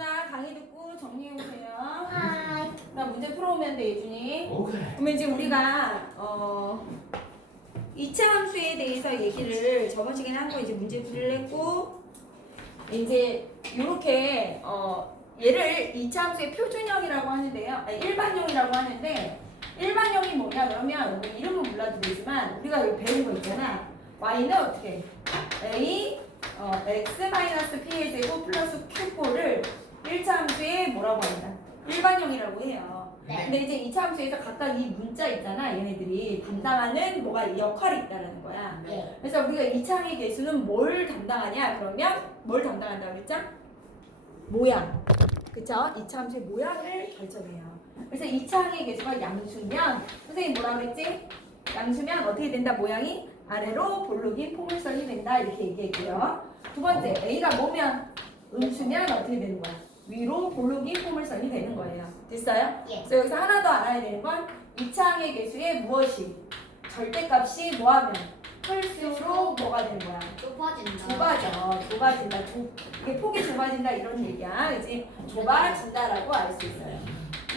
예준아 강의 듣고 정리해오세요. 하이. 나 문제 풀어오면 돼 예준이. 오케이. 그러면 이제 우리가 이차 함수에 대해서 얘기를 저번 시간에 한 거 이제 문제 풀이를 했고 이제 요렇게 얘를 이차 함수의 표준형이라고 하는데요. 아니, 일반형이라고 하는데 일반형이 뭐냐 그러면 우리 이름은 몰라도 되지만 우리가 여기 배운 거 있잖아. y는 어떻게 a x-p의 제곱 플러스 q꼴을 1차 함수에 뭐라고 한다? 일반형이라고 해요. 네. 근데 이제 2차 함수에서 각각 이 문자 있잖아. 얘네들이 담당하는 뭐가 역할이 있다는 거야. 네. 그래서 우리가 2차항의 개수는 뭘 담당하냐? 그러면 뭘 담당한다고 그랬죠? 모양. 그쵸? 2차 함수의 모양을 결정해요. 그래서 2차항의 개수가 양수면 선생님 뭐라 그랬지? 양수면 어떻게 된다? 모양이 아래로 볼록인 포물선이 된다. 이렇게 얘기했고요. 두 번째, A가 뭐면 음수면 어떻게 되는 거야? 위로 볼록인 포물선이 되는 거예요. 됐어요? 예. 그래서 여기서 하나 더 알아야 되는 건 2차항의 개수의 무엇이 절대값이 뭐하면 클수록 뭐가 되는 거야? 좁아진다. 좁아진다. 이게 폭이 좁아진다 이런 얘기야. 이제 좁아진다라고 알 수 있어요.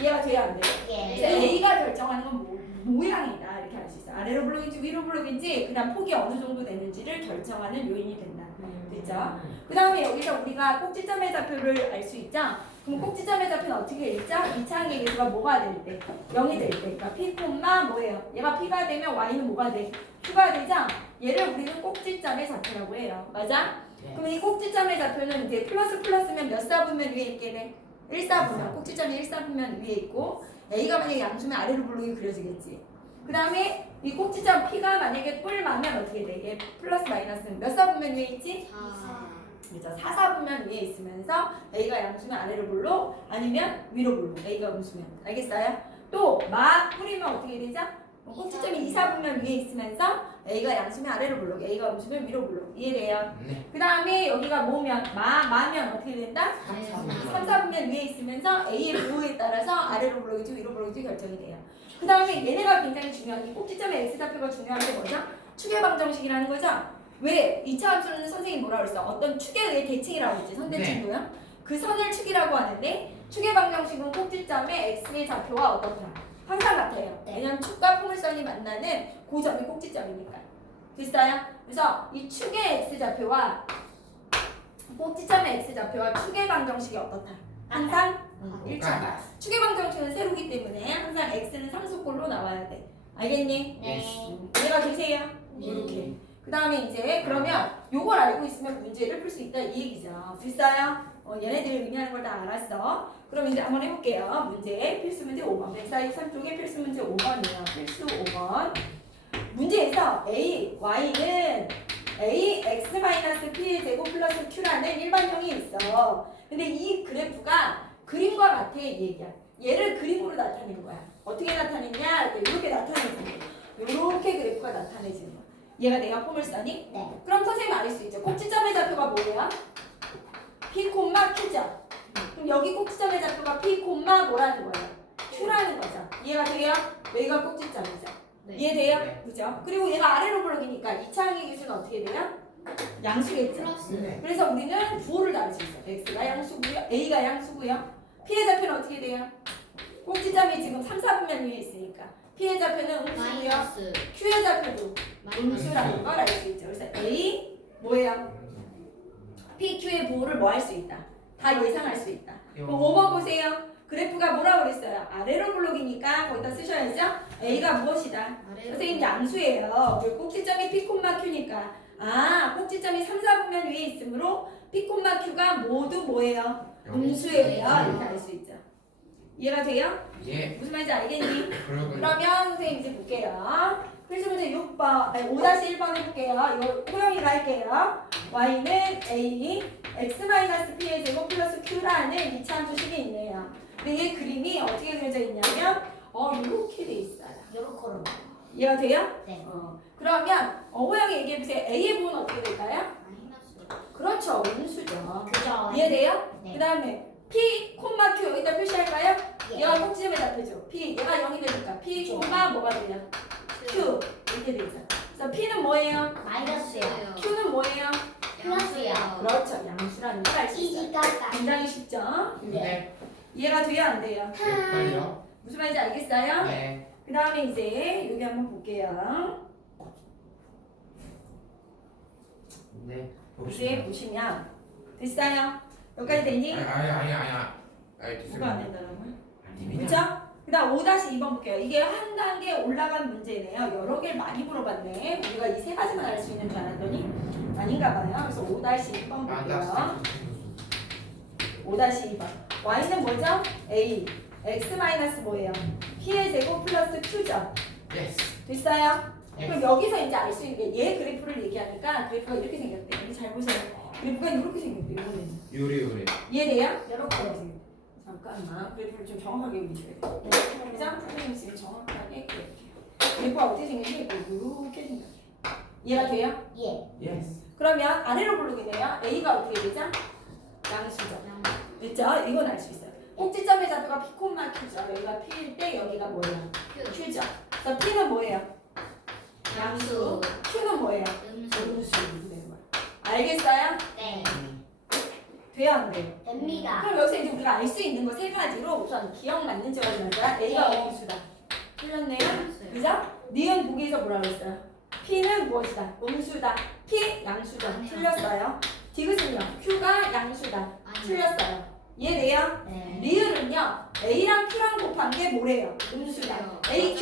이해가 돼요, 안 돼요? 예. 그래서 A가 결정하는 건 모양이다 이렇게 알 수 있어요. 아래로 블록인지 위로 블록인지 그냥 폭이 어느 정도 되는지를 결정하는 요인이 된다. 됐죠? 그 다음에 여기서 우리가 꼭지점의 좌표를 알 수 있죠? 그럼 꼭지점의 좌표는 어떻게 읽죠? 2차항의 개수가 뭐가 될 때? 0이 될 때. 그러니까 P, 뭐예요? 얘가 P가 되면 Y는 뭐가 돼? Q가 되죠? 얘를 우리는 꼭지점의 좌표라고 해요. 맞아? 그럼 이 꼭지점의 좌표는 이제 플러스면 몇 사분면 위에 있게 돼? 1사분면. 꼭지점이 1사분면 위에 있고 A가 만약에 양수면 아래로 블록이 그려지겠지. 그 다음에 이 꼭지점 P가 만약에 뿔마면 어떻게 돼? 얘 플러스 마이너스는 몇 사분면 위에 있지? 그죠? 4사분면 위에 있으면서 A가 양수면 아래로 블록 아니면 위로 블록 A가 음수면 알겠어요? 또 마 뿌리면 어떻게 되죠? 꼭지점이 2사분면 위에 있으면서 A가 양수면 아래로 블록 A가 음수면 위로 블록 이해돼요? 네. 그 다음에 여기가 뭐면 마면 어떻게 된다? 3사분면 위에 있으면서 A의 부호에 따라서 아래로 블록이지 위로 블록이지 결정이 돼요. 그 다음에 얘네가 굉장히 중요한 이 꼭지점의 X좌표가 중요한 게 뭐죠? 축의 방정식이라는 거죠? 왜? 2차 함수는 선생님이 뭐라고 그랬어? 어떤 축에 의해 대칭이라고 했지? 선대칭도요? 그 선을 축이라고 하는데 축의 방정식은 꼭지점의 X의 좌표와 어떻다? 항상 같아요. 네. 왜냐면 축과 포물선이 만나는 그 점이 꼭지점이니까. 됐어요? 그래서 이 축의 X좌표와 꼭지점의 X좌표와 축의 방정식이 어떻다? 항상 일치한다. 축의 방정식은 세로기 때문에 항상 X는 상수꼴로 나와야 돼. 알겠니? 네. 이해가 되세요? 네. 이렇게. 그 다음에 이제 그러면 요걸 알고 있으면 문제를 풀 수 있다 이 얘기죠. 됐어요? 얘네들이 의미하는 걸 다 알았어. 그럼 이제 한번 해볼게요. 문제 필수 문제 5번. 143쪽에 필수 문제 5번이에요. 필수 5번. 문제에서 A, Y는 A, X-P의 제곱 플러스 Q라는 일반형이 있어. 근데 이 그래프가 그림과 같아 이 얘기야. 얘를 그림으로 나타낸 거야. 어떻게 나타냈냐? 이렇게 나타내지는 거야. 이렇게 그래프가 나타내지는 거야. 얘가 내가 포물선이? 네. 그럼 선생님 알 수 있죠. 꼭지점의 좌표가 뭐예요? P, Q죠. 그럼 여기 꼭지점의 좌표가 P, 뭐라는 거예요? Q라는 거죠. 이해가 돼요? 여기가 꼭지점이죠. 네. 이해돼요? 네. 그죠? 그리고 얘가 아래로 블록이니까 2차항의 개수는 어떻게 돼요? 양수겠죠. 플러스. 그래서 우리는 부호를 다룰 수 있어요. X가 양수고요. A가 양수고요. P의 좌표는 어떻게 돼요? 꼭지점이 지금 3, 4분면 위에 있으니까 P의 좌표는 음수고요. 마이너스. Q의 좌표도 음수라는 걸 알 수 있죠. 그래서 A 뭐예요? P, Q의 부호를 뭐 할 수 있다? 다 예상할 수 있다. 그럼 5번 보세요. 그래프가 뭐라고 그랬어요? 아래로 블록이니까 거기다 쓰셔야죠. A가 무엇이다? 선생님 양수예요. 그리고 꼭지점이 P, Q니까 꼭지점이 3, 4분면 위에 있으므로 P, Q가 모두 뭐예요? 음수예요. 이렇게 알 수 있죠. 이해가 돼요? 예. 무슨 말인지 알겠니? 그러군요. 그러면 선생님 이제 볼게요. 필수 문제 6번, 아니 5-1번 해볼게요. 이거 호영이가 할게요. Y는 A, X-P의 제곱 플러스 Q라는 2차 함수식이 있네요. 근데 얘 그림이 어떻게 그려져 있냐면 이렇게 돼 있어요. 요렇게로. 이해가 돼요? 네. 그러면 호영이 얘기해보세요. A의 부호는 어떻게 될까요? 마이너스. 그렇죠. 음수죠. 그죠? 이해돼요? 네. 그 다음에 P, Q 여기다 표시할까요? 예. 얘가 꼭지점에 잡혀죠. P, 얘가 0이 되니까 P, 뭐가 돼요? Q 이렇게 되죠. 그래서 P는 뭐예요? 마이너스요. Q는 뭐예요? 플러스야. 그렇죠. 양수라는 걸 알 수 있어요. 이지가가. 굉장히 쉽죠? 네. 이해가 돼요? 안 돼요? 빨리요. 무슨 말인지 알겠어요? 네. 그 다음에 이제 여기 한번 볼게요. 네. 이제 보시면 됐어요? 여기까지 되니? 아니. 뭐가 안 된다고요? 아닙니다. 그렇죠? 그 다음 5-2번 볼게요. 이게 한 단계 올라간 문제네요. 여러 개를 많이 물어봤네. 우리가 이 세 가지만 알 수 있는 줄 알았더니 아닌가 봐요. 그래서 5-2번 볼게요. 5-2번. y는 뭐죠? a. x 마이너스 뭐예요? p의 제곱 플러스 q죠. 예스. 됐어요? 예. 그럼 여기서 이제 알 수 있는 게 얘 그래프를 얘기하니까 그래프가 이렇게 생겼대. 여기 잘 보세요. 그래프가 이렇게 생겼대. 이거는. 요리. 이해돼요? 이렇게 생겼대. 잠깐만. 그래프를 좀 정확하게 그리셔야 돼요. 그죠? 선생님이 지금 정확하게 그릴게요. 그래프가 어떻게 생겼지? 이렇게 생겼대. 이해가 돼요? 예. 예스. 그러면 아래로 부르겠네요. a가 어떻게 되죠? 양수죠. 됐죠? 이건 알 수 있어요. 꼭지점의 좌표가 p, q죠. 여기가 p일 때 여기가 뭐예요? q죠. 그래서 p는 뭐예요? 양수. q는 뭐예요? 음수. 되는 거야. 알겠어요? 네. 돼요? 안 돼요? 됩니다. 그럼 여기서 이제 우리가 알 수 있는 거 세 가지로 우선 기억맞는지 확인하자. a가 네. 음수다. 틀렸네요? 그죠? 니은 보기에서 뭐라고 했어요? p는 무엇이다? 음수다. p 양수다. 아니요. 틀렸어요. 디귿은요? q가 양수다. 틀렸어요. 이해돼요? 네. 리을은요 a랑 q랑 곱한 게 뭐래요? 음수다. aq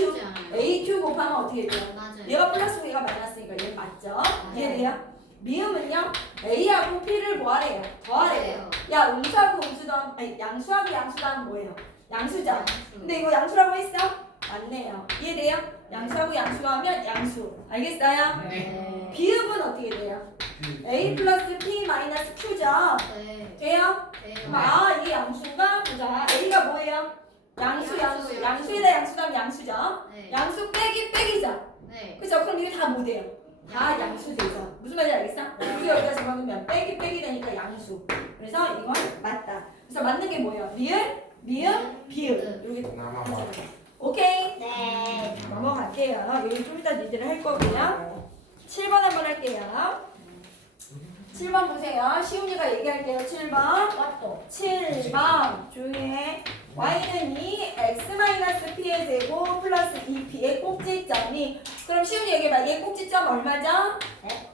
aq 곱하면 어떻게 돼요? 맞아요. 얘가 플러스고 얘가 마이너스니까 얘 맞죠? 맞아요. 이해돼요? 미음은요 a하고 p를 뭐하래요? 더하래요. 맞아요. 야 음수하고 음수 더하면 아니 양수하고 양수 더하면 뭐예요? 양수죠? 양수. 근데 이거 양수라고 했어? 맞네요. 이해돼요? 양수하고 양수 더하면 양수. 알겠어요? 네. 비읍은 어떻게 돼요? a 플러스 p 마이너스 q죠? 네. 돼요? 네. 아, 이 양수가 보자. A가 뭐예요? 양수. 양수에다 양수 다음 양수죠. 네. 양수 빼기 빼기죠. 네. 그죠? 그럼 이게 다 뭐 돼요? 다 양수 되죠. 무슨 말인지 알겠어? 여기 여기다 집어넣으면 빼기 빼기 되니까 양수. 그래서 이건 맞다. 그래서 맞는 게 뭐예요? 리을, 미음, 비읍. 이렇게 나만 하자. 봐. 오케이. 네. 넘어갈게요. 여기 좀 이따 니들을 할 거고요. 7번 한번 할게요. 7번 보세요. 시훈이가 얘기할게요. 7번. 맞도. 7번 조용해. y는 2 x-p의 제곱 플러스 2p의 꼭지점이 그럼 시훈이 얘기해봐. 얘 꼭지점 얼마죠? 네.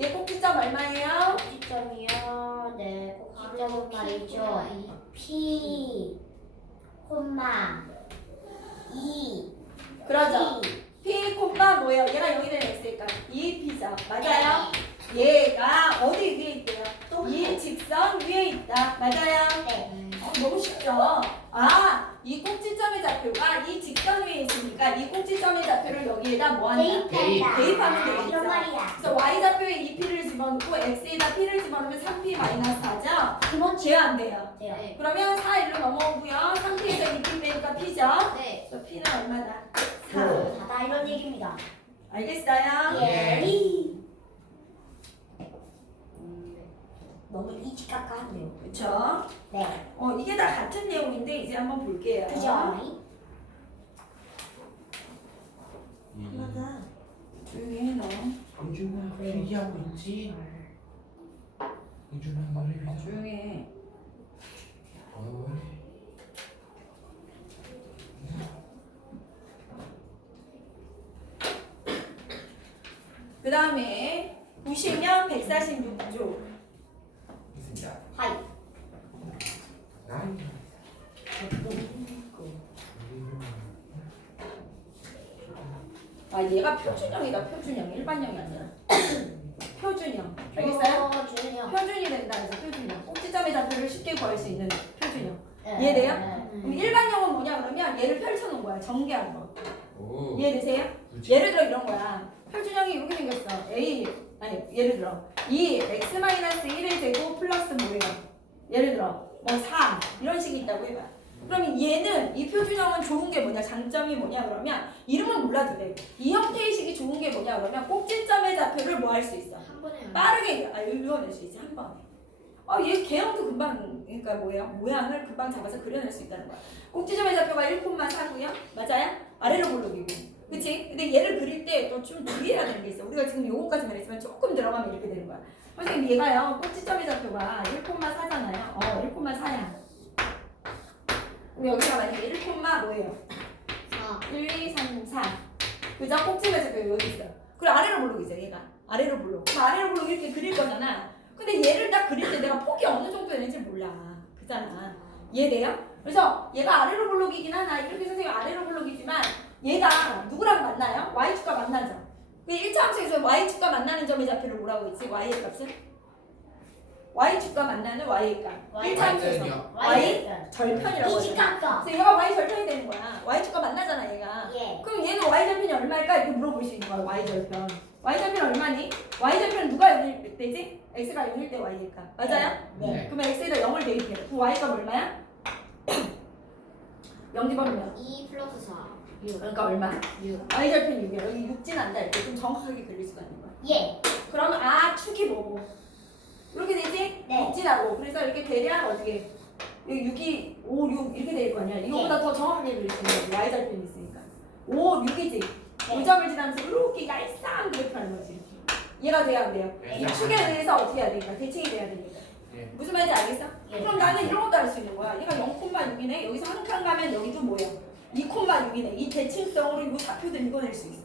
얘 꼭지점 얼마예요? 꼭지점이요. 네. 꼭지점은 말이죠. P, 콤마, 2, 그러죠. p 콤마 뭐예요? 얘가 0이 되는 x니까 2p죠. 맞아요? 얘가 어디 위에 있대요? 이 직선 위에 있다. 맞아요? 네. 너무 쉽죠? 아, 이 꼭지점의 좌표가 이 직선 위에 있으니까 이 꼭지점의 좌표를 여기에다 뭐 한다? 대입한다. 대입하면 되겠죠. 이런 말이야. 그래서 y 좌표에 2p를 집어넣고 x에다 p를 집어넣으면 3p 마이너스 4죠? 기본치 돼요 안 돼요? 돼요. 네. 그러면 4 1로 넘어오고요. 3p에서 2p 빼니까 p죠? 네. 그래서 p는 얼마다? 4. 다 이런 얘기입니다. 알겠어요? 예. 너무 이지각각한데요. 그쵸? 네. 이게 다 같은 내용인데 이제 한번 볼게요. 그죠? 음. 조용히 해 너. 우준아 필기하고 있지? 우준아 머리 위 조용히 해. 그 다음에 보시면 146조. 있습니다. 하이. 난 아 얘가 표준형이다. 표준형. 일반형이 아니라. 표준형. 알겠어요? 준영. 표준이 된다 해서 표준형. 꼭지점의 좌표를 쉽게 구할 수 있는 표준형. 네. 이해돼요? 그럼 일반형은 뭐냐 그러면 얘를 펼쳐놓은 거야. 전개한 거. 오. 이해되세요? 예를 들어 이런 거야. 표준형이 이렇게 생겼어. 아니 예를 들어 2 x-1의 제곱 플러스 뭐예요? 예를 들어 뭐 4 이런 식이 있다고 해봐. 그러면 얘는 이 표준형은 좋은 게 뭐냐? 장점이 뭐냐 그러면 이름은 몰라도 돼. 이 형태의 식이 좋은 게 뭐냐 그러면 꼭지점의 좌표를 뭐 할 수 있어? 한 번에 빠르게 읽어낼 수 있지 한 번에. 얘 개형도 금방 그러니까 뭐예요? 모양을 금방 잡아서 그려낼 수 있다는 거야. 꼭지점의 좌표가 1,4고요. 맞아요? 아래로 볼록이고. 그치? 근데 얘를 그릴 때 또 좀 주의해야 되는 게 있어. 우리가 지금 요거까지만 했지만 조금 들어가면 이렇게 되는 거야. 선생님 얘가요 꼭지점의 좌표가 1,4잖아요. 1,4야. 그럼 여기가 만약에 1, 뭐예요? 1, 2, 3, 4. 그죠? 꼭지점의 좌표 여기 있어. 그리고 아래로 블록이죠 얘가. 아래로 블록. 그럼 아래로 블록 이렇게 그릴 거잖아. 근데 얘를 딱 그릴 때 내가 폭이 어느 정도 되는지 몰라. 그잖아. 이해돼요? 그래서 얘가 아래로 블록이긴 하나 이렇게 선생님 아래로 블록이지만 얘가 누구랑 만나요? y축과 만나죠. 그 1차 함수에서 y축과 만나는 점의 좌표를 뭐라고 했지? y의 값은? y축과 만나는 y의 값. 1차 함수에서 y 절편이라고 이지 하잖아. 깎아. 그래서 얘가 y 절편이 되는 거야. y축과 만나잖아 얘가. 예. 그럼 얘는 y 절편이 얼마일까? 이렇게 물어볼 수 있는 거야. y 절편. y 절편 얼마니? y 절편은 누가 0일 때지? x가 0일 때 y일까? 맞아요? 네. 그러면 x에다 0을 대입해. 그럼 y가 얼마야? 0 집어넣으면 2 플러스 4. 그러니까 얼마? 6. y 절편 6이야. 여기 6 지난다 이렇게 좀 정확하게 그릴 수가 있는 거야. 예. 그러면 축이 뭐고? 이렇게 되지? 네. 6 지나고. 그래서 이렇게 대략 어떻게 여기 6이 5, 6 이렇게 될 거 아니야. 이거보다 더 정확하게 그릴 수 있는 거야. y 절편이 있으니까. 5, 6이지? 네. 5점을 지나면서 이렇게 얄쌍 그래프하는 거지. 이렇게. 이해가 돼야 안 돼요? 이 축에 대해서 어떻게 해야 되니까? 대칭이 돼야 되니까. 네. 무슨 말인지 알겠어? 예. 그럼 나는 이런 것도 알 수 있는 거야. 얘가 0,6이네. 여기서 한 칸 가면 여기도 뭐야? 2,6이네. 이 대칭성으로 이 좌표들 읽어낼 수 있어.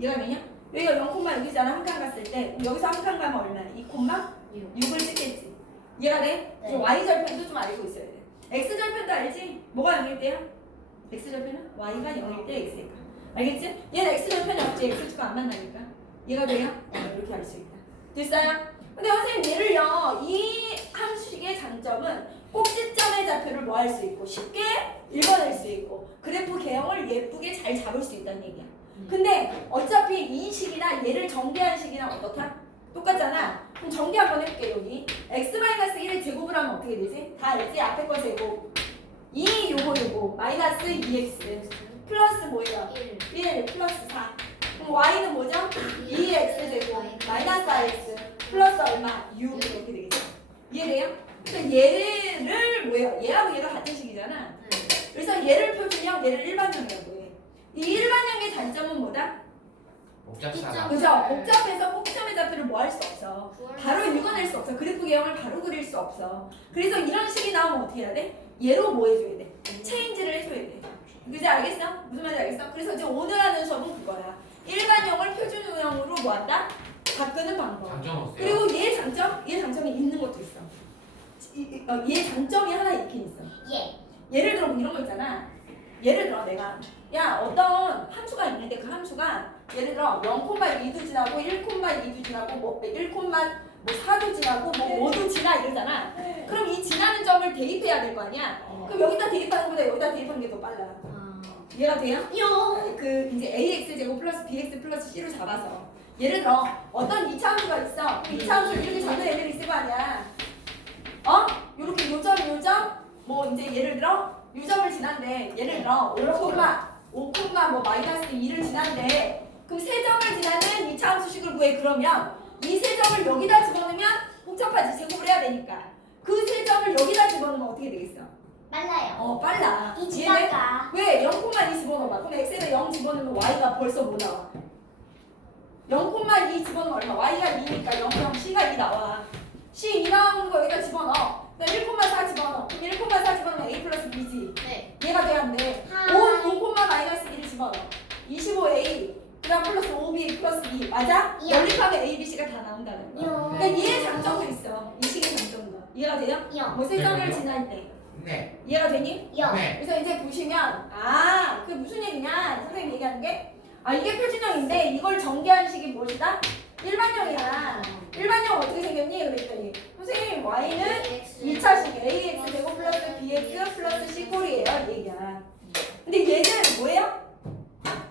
이해가 되냐? 여기가 0,6이잖아. 한 칸 갔을 때. 여기서 한 칸 가면 얼마야? 2,6을 찍겠지. 이해가 돼? 네. 그래서 y절편도 좀 알고 있어야 돼. x절편도 알지? 뭐가 0일 때야? x절편은 y가 0일 때 x니까. 알겠지? 얘는 x절편이 없지. x축과 안 만나니까. 이해가 돼요? 이렇게 알 수 있다. 됐어요? 근데 선생님 얘를요 이 함수식의 장점은 꼭지점의 좌표를 뭐 할 수 있고 쉽게 읽어낼 수 있고 그래프 개형을 예쁘게 잘 잡을 수 있다는 얘기야. 근데 어차피 이 식이나 얘를 정비한 식이랑 어떻다? 똑같잖아. 그럼 정비 한번 해볼게. 여기 x-1의 제곱을 하면 어떻게 되지? 다 알지? 앞에 거 제곱 2 요거 마이너스 2x 플러스 뭐예요? 1 플러스 4. 그럼 y는 뭐죠? 2x 제곱 마이너스 4x 플러스 얼마? 6 이렇게 되겠죠? 이해돼요? 그래서 얘를 뭐예요? 얘하고 얘가 같은 식이잖아. 그래서 얘를 표준형, 얘를 일반형이라고 해. 이 일반형의 단점은 뭐다? 복잡사다. 그죠? 복잡해서 꼭지점의 좌표를 뭐 할 수 없어. 바로 읽어낼 수 없어. 그래프 개형을 바로 그릴 수 없어. 그래서 이런 식이 나오면 어떻게 해야 돼? 얘로 뭐 해줘야 돼? 체인지를 해줘야 돼. 그지 알겠어? 무슨 말인지 알겠어? 그래서 이제 오늘 하는 수업은 그거야. 일반형을 표준형으로 뭐 한다? 바꾸는 방법. 장점 없어요. 그리고 얘 장점이 있는 것도 있어. 얘 장점이 하나 있긴 있어. 예. 예를 들어 뭐 이런 거 있잖아. 예를 들어 내가 야 어떤 함수가 있는데 그 함수가 예를 들어 0,2도 지나고 1,2도 지나고 뭐 1,4도 지나고 뭐 5도 지나 이러잖아. 그럼 이 지나는 점을 대입해야 될 거 아니야. 그럼 여기다 대입하는 것보다 여기다 대입하는 게 더 빨라. 이해가 돼요? 그 이제 ax 제곱 플러스 bx 플러스 c로 잡아서 예를 들어 어떤 2차 함수가 있어. 그 2차 함수를 이렇게 잡는 애들이 있을 거 아니야. 요렇게 요점 뭐 이제 예를 들어 요점을 지난데 예를 들어 5, 뭐 마이너스 2를 지난데 그럼 세 점을 지나는 2차 함수식을 구해. 그러면 이 세 점을 여기다 집어넣으면 복잡하지. 제곱을 해야 되니까 그 세 점을 여기다 집어넣으면 어떻게 되겠어? 빨라요. 빨라. 이지 이해돼? 깎아. 왜? 0,2 집어넣어봐. 그럼 x에다 0 집어넣으면 y가 벌써 뭐 나와? 0,2 집어넣으면 얼마? y가 2니까 0, c가 2 나와. c 2 나오는 거 여기다 집어넣어. 그다음 1,4 집어넣어. 그럼 1,4 집어넣으면 a 플러스 b지. 네. 얘가 돼야 안 돼. 하이. 5, 마이너스 1을 집어넣어. 25a 그다음 플러스 5b 플러스 2 맞아? 예. 연립하면 a, b, c가 다 나온다는 거야. 그러니까 얘의 장점도 있어. 이 식의 장점도. 이해가 돼요? 영. 뭐 세 점을 네. 지날 때. 네. 이해가 되니? 영. 네. 그래서 이제 보시면 그게 무슨 얘기냐 선생님이 얘기하는 게 이게 표준형인데 이걸 전개한 식이 무엇이다? 일반형이야. 일반형 어떻게 생겼니? 그랬더니 선생님 y는 2차식 ax 제곱 플러스 bx 플러스 c 꼴이에요 이 얘기야. 근데 얘는 뭐예요?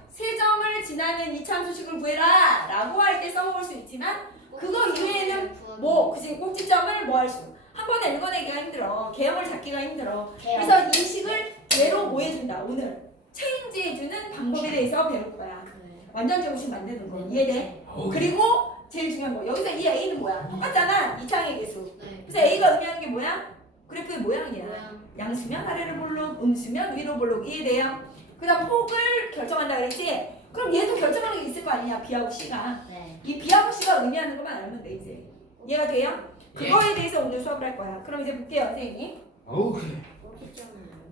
세 점을 지나는 2차 함수식을 구해라 라고 할 때 써먹을 수 있지만 그거 이외에는 그치 꼭지점을 뭐 할 수 한 번에 읽어내기가 힘들어. 개형을 잡기가 힘들어. 그래서 이 식을 얘로 뭐 해준다. 오늘 체인지해주는 방법에 대해서 배울 거야. 완전 제곱식 만드는 거. 이해돼? 그리고 제일 중요한 거. 여기서 이 A는 뭐야? 똑같잖아. 이창의 개수. 그래서 A가 의미하는 게 뭐야? 그래프의 모양이야. 양수면 아래로 볼록, 음수면 위로 볼록. 이해돼요? 그 다음 폭을 결정한다 그랬지? 그럼 얘도 결정하는 게 있을 거 아니야. B하고 C가. 이 B하고 C가 의미하는 것만 알면 돼 이제. 이해가 돼요? 그거에 대해서 오늘 수업을 할 거야. 그럼 이제 볼게요, 선생님. 오케이.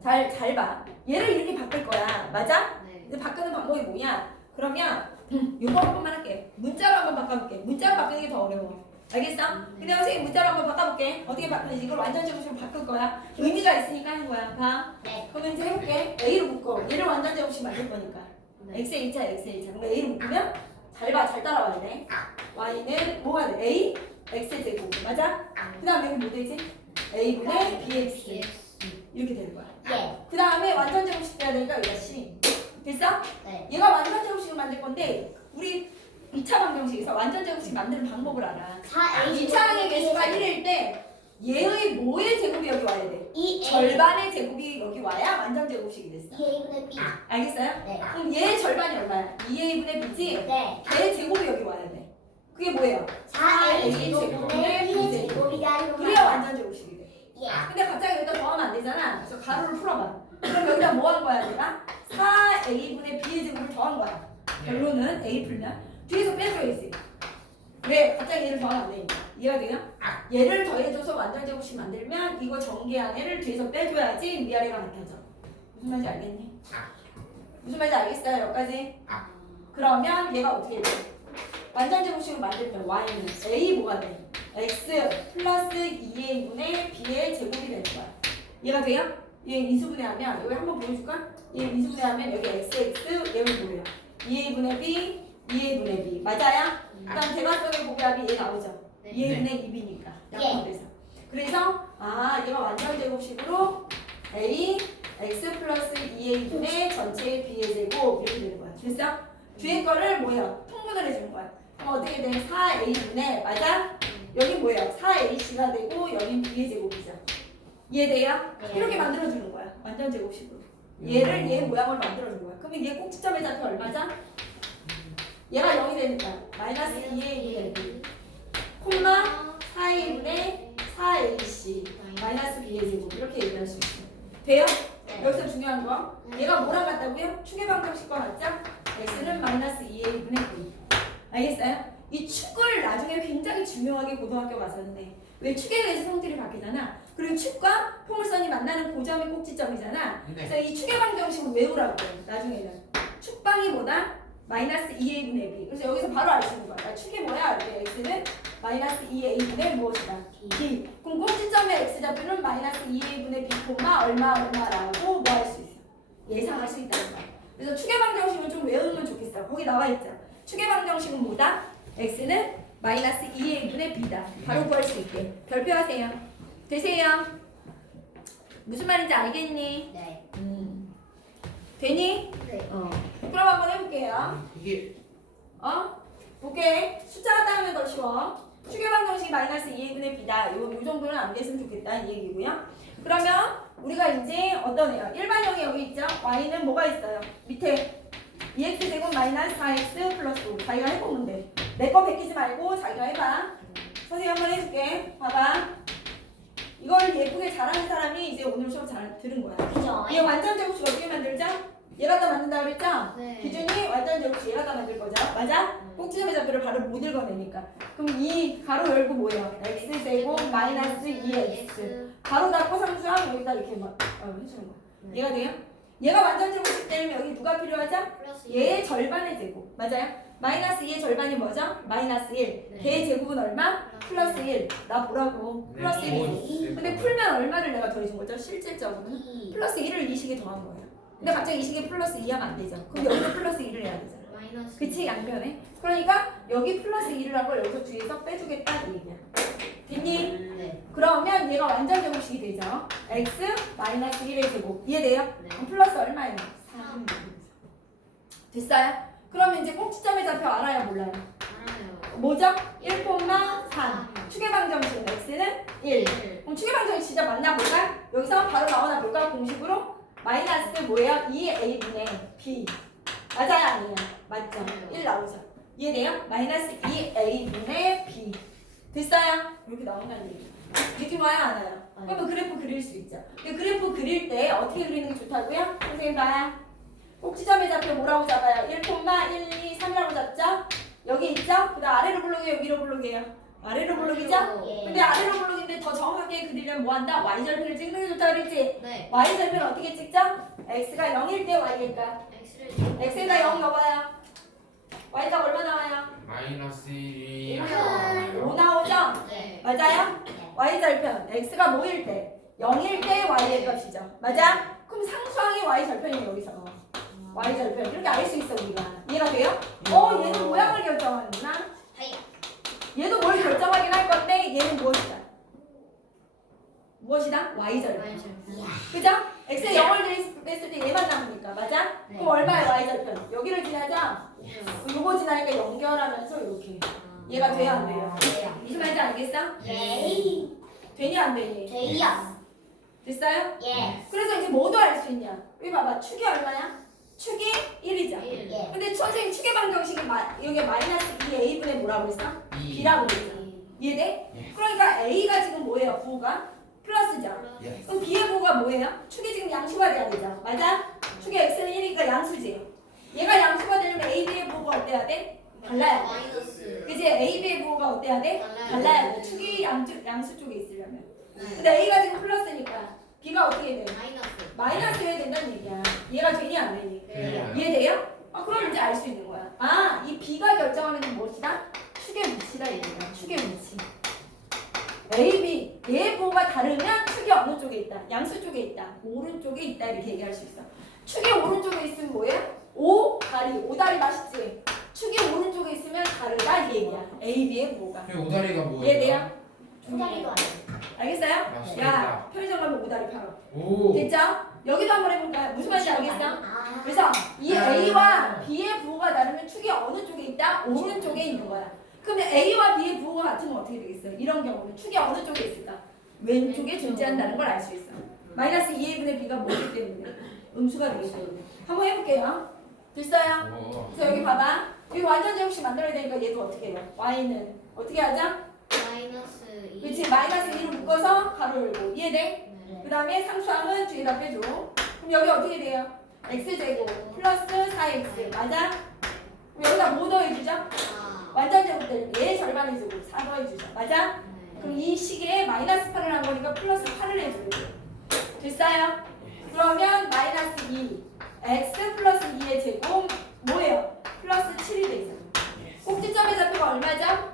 잘 봐. 얘를 이렇게 바꿀 거야. 맞아? 네. 이제 바꾸는 방법이 뭐냐? 그러면 이거 한 번만 할게. 문자로 한번 바꿔볼게. 문자로 바꾸는 게 더 어려워. 알겠어? 근데 선생님 문자로 한번 바꿔볼게. 어떻게 바꾸는지 이걸 완전 제곱식으로 바꿀 거야. 의미가 있으니까 하는 거야. 봐. 네. 그러면 이제 해볼게. A로 묶어. 얘를 완전 제곱식 만들 거니까. 네. X의 1차, X의 2차. 그럼 A로 묶으면 잘 봐. 잘 따라와야 돼. Y는 뭐가 돼? A, X의 제곱. 맞아? 그 다음에 여기 뭐 되지? A분의 BX. 이렇게 되는 거야. 예. 그 다음에 완전 제곱식 돼야 되니까 여기가 C. 됐어? 네. 얘가 완전 제곱식을 만들 건데 우리 2차 방정식에서 완전 제곱식 만드는 방법을 알아. 2차항의 개수가 1일 때 얘의 뭐의 제곱이 여기 와야 돼? 절반의 제곱이 여기 와야 완전 제곱식이 됐어. 2A분의 B. 알겠어요? 네. 그럼 얘의 절반이 얼마야? 2A분의 B지? 네. 걔의 제곱이 여기 와야 돼. 그게 뭐예요? 4A 제곱분의 제곱분의 B 2의 제곱이다. 그래야 완전 제곱식이 돼. 예. 근데 갑자기 여기다 더하면 안 되잖아. 그래서 가로를 풀어봐. 그럼 여기다 뭐 한 거야 내가? 4A분의 B의 제곱을 더한 거야. 결론은 A 풀면 뒤에서 빼줘야지. 왜? 갑자기 얘를 더하면 안 되니까. 이해가 돼요? 얘를 더해줘서 완전 제곱식 만들면 이거 전개한 애를 뒤에서 빼줘야지 위아래가 같아져. 무슨 말인지 알겠니? 무슨 말인지 알겠어요? 여기까지? 그러면 얘가 어떻게 돼? 완전 제곱식으로 만들면 y는 a 뭐가 돼? x 플러스 2a분의 b의 제곱이 되는 거야. 이해가 돼요? 얘 인수분해하면 여기 한번 보여줄까? 얘 인수분해하면 여기 xx 얘는 뭐예요? 2a분의 b, 2a분의 b 맞아요? 그 다음 대괄적의 고배합이 얘 나오죠? 네. 2a분의 2b니까 약분돼서 그래서 얘가 완전 제곱식으로 a x 플러스 2a분의 전체의 b의 제곱 이렇게 되는 거야. 됐어? 뒤에 거를 뭐예요? 통분을 해주는 거야. 그럼 어떻게 돼? 4a분의 맞아? 여기 뭐예요? 4ac가 되고 여긴 b의 제곱이죠. 이해돼요? 네. 이렇게 만들어주는 거야. 완전 제곱식으로. 얘를 얘 모양을 만들어준 거야. 그러면 얘 꼭지점의 좌표 얼마죠? 얘가 0이 되니까 마이너스 2a분의 b 콤마 4a분의 4ac 마이너스 b의 제곱 이렇게 얘기할 수 있어. 돼요? 네. 여기서 중요한 거 얘가 뭐랑 같다고요? 축의 방정식과 같죠? x는 마이너스 2a분의 b 알겠어요? 이 축을 나중에 굉장히 중요하게 고등학교 가서는 해. 왜 축에 의해서 성질이 바뀌잖아. 그리고 축과 포물선이 만나는 고점이 꼭지점이잖아. 그래서 이 축의 방정식을 외우라고 해. 나중에는 축방이 뭐다? 마이너스 2a분의 b. 그래서 여기서 바로 알 수 있는 거야. 축이 뭐야? 이렇게 x는 마이너스 2a분의 무엇이다? b. 그럼 꼭지점의 x좌표는 마이너스 2a분의 b 콤마 얼마라고 뭐 할 수 있어? 예상할 수 있다는 거야. 그래서 축의 방정식은 좀 외우면 좋겠어. 거기 나와 있죠. 축의 방정식은 뭐다? x는 마이너스 2a분의 b다. 바로 구할 수 있게. 별표하세요. 되세요? 무슨 말인지 알겠니? 네. 되니? 네. 그럼 한번 해볼게요. 이게 볼게. 숫자가 따르면 더 쉬워. 축의 방정식이 마이너스 2a분의 b다. 요 정도는 안 됐으면 좋겠다 이 얘기고요. 그러면 우리가 이제 어떤 애요? 일반형이 여기 있죠? y는 뭐가 있어요? 밑에 2x제곱 마이너스 4x 플러스 5. 자기가 해보면 돼. 내 거 베끼지 말고 자기가 해봐. 선생님 한번 해줄게. 봐봐. 이걸 예쁘게 잘하는 사람이 이제 오늘 수업 잘 들은 거야. 그죠? 얘 완전 제곱식 어떻게 만들죠? 얘가 다 만든다 그랬죠? 네. 기준이 완전 제곱식 얘가 다 만들 거죠? 맞아? 꼭지점의 좌표를 바로 못 읽어내니까. 그럼 이 가로 열고 뭐예요? x제곱 마이너스 2x. 가로 닫고 상수항 여기다 이렇게 막 해주는 거야. 네. 이해가 돼요? 얘가 완전 제곱식 되면 여기 누가 필요하죠? 플러스 얘의 절반의 제곱. 맞아요? 마이너스 2의 절반이 뭐죠? 마이너스 1. 네. 걔의 제곱은 얼마? 플러스 1. 나 보라고. 플러스 1이지. 근데 풀면 얼마를 내가 더해준 거죠? 실질적으로는? 2. 플러스 1을 이 식에 더한 거예요. 근데 갑자기 이 식에 플러스 2 하면 안 되죠. 그럼 여기도 플러스 1을 해야 되잖아. 마이너스. 그치? 양변에. 그러니까 여기 플러스 1을 한 걸 여기서 뒤에서 빼주겠다 이 얘기야. 됐니? 네. 그러면 얘가 완전 제곱식이 되죠. x 마이너스 1의 제곱. 이해돼요? 네. 그럼 플러스 얼마예요? 3. 됐어요? 그러면 이제 꼭지점의 좌표 알아요? 몰라요? 알아요. 뭐죠? 1,3. 축의 방정식은 x는 1. 그럼 축의 방정식 진짜 맞나 볼까? 여기서 바로 나오나 볼까? 공식으로 마이너스 뭐예요? 2a분의 b. 맞아요? 아니에요? 맞죠? 1 나오죠? 이해돼요? 마이너스 2a분의 b. 됐어요? 이렇게 나온다는 얘기. 느낌 와요? 안 와요? 그러면 그래프 그릴 수 있죠. 근데 그래프 그릴 때 어떻게 그리는 게 좋다고요? 선생님 봐요. 꼭지점의 좌표 뭐라고 잡아요? 1, 1, 2, 3이라고 잡죠? 여기 있죠? 그 다음 아래로 블록이에요? 위로 블록이에요? 아래로 블록이죠? 근데 아래로 블록인데 더 정확하게 그리려면 뭐 한다? y절편을 찍는 게 좋다 그랬지? 네. y절편 어떻게 찍죠? x가 0일 때 y일까? X를 x에다 0 넣어봐요. y가 얼마 나와요? 마이너스 1이 오. 5 나오죠? 네. 맞아요? y절편 x가 뭐일 때? 0일 때 y의 값이죠. 맞아? 그럼 상수항이 y절편이에요 여기서. y절편 이렇게 알 수 있어 우리가. 이해가 돼요? 얘는 모양을 결정하는구나. 얘도 뭘 결정하긴 할 건데 얘는 무엇이다? 무엇이다? y절편. 그죠? x에 0을 뺐을 때 얘만 남으니까 맞아? 네. 그럼 얼마야 y절편? 여기를 지나자 요거 지나니까 연결하면서 이렇게 얘가 돼야 안 돼요? 무슨 말인지 알겠어? 되니 안 되니? 됐어요? 그래서 이제 뭐도 알 수 있냐? 여기 봐봐 축이 얼마야? 축이 1이죠. 근데 선생님 축의 방정식이 여기 마이너스 2a분의 뭐라고 했어? b라고 했어. 이해돼? 예. 그러니까 a가 지금 뭐예요? 부호가? 플러스죠. 예. 그럼 b의 부호가 뭐예요? 축이 지금 양수가 돼야 되죠. 맞아? 축의 x는 1이니까 양수지. 얘가 양수가 되려면 a, b의 부호가 어때야 돼? 달라야 돼. 마이너스. 그지? a, b의 부호가 어때야 돼? 달라야 돼. 축이 양수 쪽에 있으려면. 네. 근데 a가 지금 플러스니까 b가 어떻게 돼? 마이너스. 마이너스 해야 된다는 얘기야. 얘가 되니 안 되니? 네. 이해돼요? 그럼 이제 알 수 있는 거야. 이 b가 결정하는 건 무엇이다? 축의 위치다 얘기야. 축의 위치. A, B 얘의 부호가 다르면 축이 어느 쪽에 있다? 양수 쪽에 있다. 오른쪽에 있다 이렇게 얘기할 수 있어. 축이 오른쪽에 있으면 뭐예요? 오다리 맛있지? 축이 오른쪽에 있으면 다르다 이 얘기야. A, B의 부호가. 그 오다리가 뭐예요? 이해돼요? 조다리도 알겠어요? 맛있겠다. 야 편의점 가면 오다리 팔아. 오. 됐죠? 여기도 한번 해볼까요? 무슨 말인지 알겠어? 그래서 이 A와 B의 부호가 다르면 축이 어느 쪽에 있다? 오른쪽에 있는 거야. 그러면 A와 B의 부호가 같으면 어떻게 되겠어요? 이런 경우는 축이 어느 쪽에 있을까? 왼쪽에 존재한다는 걸 알 수 있어. 마이너스 2a분의 b가 뭐기 때문에? 음수가 되기 때문에. 한번 해볼게요. 됐어요? 오. 그래서 여기 봐봐. 여기 완전 제곱식 만들어야 되니까 얘도 어떻게 해요? y는 어떻게 하자? 마이너스 2. 그렇지. 마이너스 2로 묶어서 가로 열고. 이해돼? 네. 그 다음에 상수항은 뒤에다 빼줘. 그럼 여기 어떻게 돼요? x제곱 플러스 4x. 맞아? 그럼 여기다 뭐 더해주죠? 아. 완전 제곱 되면 얘 절반의 제곱 4 더해주죠. 맞아? 네. 그럼 이 식에 마이너스 8을 한 거니까 플러스 8을 해줘야 돼요. 됐어요? 그러면 마이너스 2 x 플러스 2의 제곱 뭐예요? 플러스 7이 되죠. 꼭지점의 좌표가 얼마죠?